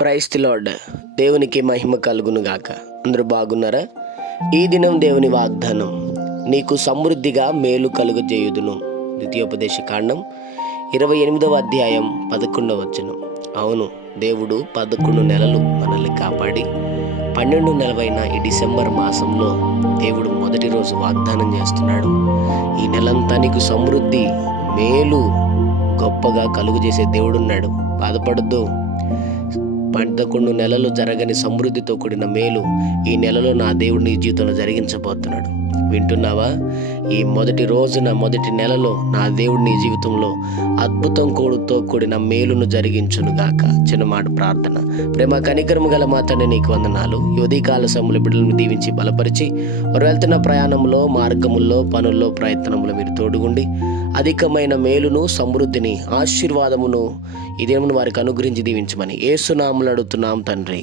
Praise the lord. దేవునికి మహిమ కలుగును గాక. అందరూ బాగున్నారా? ఈ దినం దేవుని వాగ్దానం, నీకు సమృద్ధిగా మేలు కలుగజేయుదును. ద్వితీయోపదేశ కాండం 28వ అధ్యాయం 11వ వచనం. అవును, దేవుడు 11 నెలలు మనల్ని కాపాడి 12 నెలవైన ఈ డిసెంబర్ మాసంలో దేవుడు మొదటి రోజు వాగ్దానం చేస్తున్నాడు. ఈ నెలంతా నీకు సమృద్ధి, మేలు గొప్పగా కలుగు చేసే దేవుడున్నాడు. బాధపడద్దు. 11 నెలలు జరగని సమృద్ధితో కూడిన మేలు ఈ నెలలో నా దేవుడు నీ జీవితంలో జరిగించబోతున్నాడు. వింటున్నావా? ఈ మొదటి రోజున, మొదటి నెలలో నా దేవుడు నీ జీవితంలో అద్భుతం కూడిన మేలును జరిగించునుగాక. చిన్న మాట ప్రార్థన. ప్రేమ కనికరము గల మా తండ్రి, నీకు వందనాలు. ఈ ఉదయకాల సమయంలో బిడ్డలను దీవించి బలపరిచి, వారు వెళ్తున్న ప్రయాణంలో, మార్గముల్లో, పనుల్లో, ప్రయత్నంలో మీరు తోడుగుండి అధికమైన మేలును, సమృద్ధిని, ఆశీర్వాదమును ఈ దేవుని వారికి అనుగ్రహించి దీవించమని యేసు నామములో అడుగుతున్నాం తండ్రి.